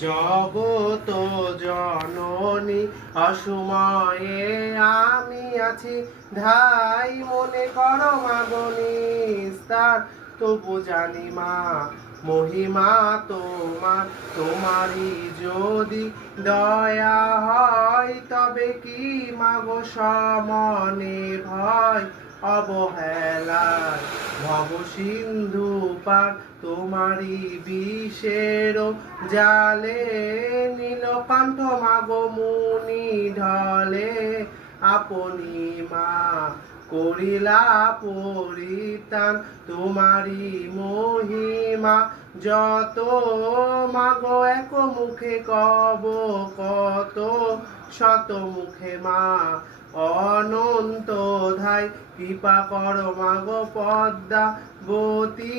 জগত জননী অসময়ে আমি আছি ধাই মনে করো মাগো নিস্তার তবু জানি মা মহিমা তোমার তোমারই যদি দয়া হয় তবে কি মাগো সমনে ভয় অবহেলায় ভব সিন্ধু পার তোমারই বিষের জালে নীলকণ্ঠ মাগো মুনি ঢলে আপনি মা করিলা পরিতান তোমারই মহিমা যত মাগো এক মুখে কব কত শত মুখে মা অনন্ত ধাই কৃপা করো মাগো পদ্মা বতী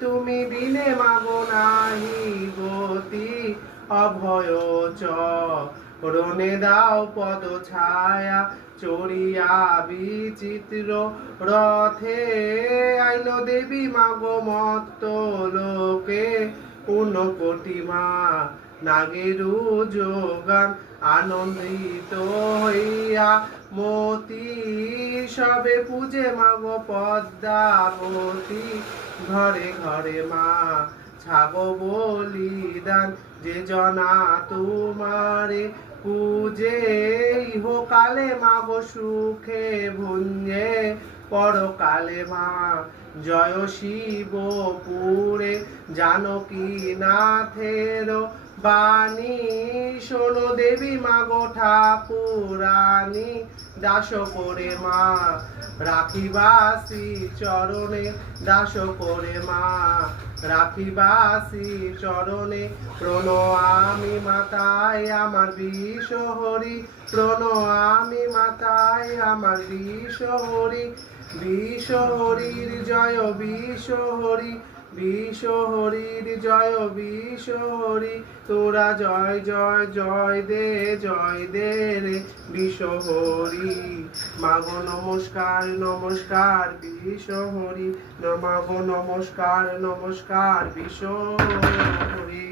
তুমি বিনে মাগো নাহি গতি অভয় চরণে দাও পদ ছায়া চড়িয়া বিচিত্র রথে আইল দেবী মাগো মত্ত লোকে ঊনকোটি মা নাগেরু যোগান আনন্দিত হইয়া মতি সবে পূজে মাগো পদ্মাবতী ঘরে ঘরে মা ছাগো বলিদান যে জনা তোমারে পূজে ইহকালে মাগো সুখে ভুঞ্জে পরকালে মা জয় শিবপুরে জানকী নাথের বাণী শোনো দেবী মাগো ঠাকুরানী দাস করে মা রাখিবাসী চরণে দাস করে মা রাখিবাসী চরণে প্রণামী মাতায় আমার বিশ্বহরি প্রণামী মাতায় আমার বিশ্বহরি বিশ্বহরির জয় বিশ্বহরি বিশ্বহরির জয় বিশ্বহরি তোরা জয় জয় জয় দে রে বিশ্বহরি মাগো নমস্কার নমস্কার বিশ্বহরি মাগো নমস্কার নমস্কার বিশ্বহরি।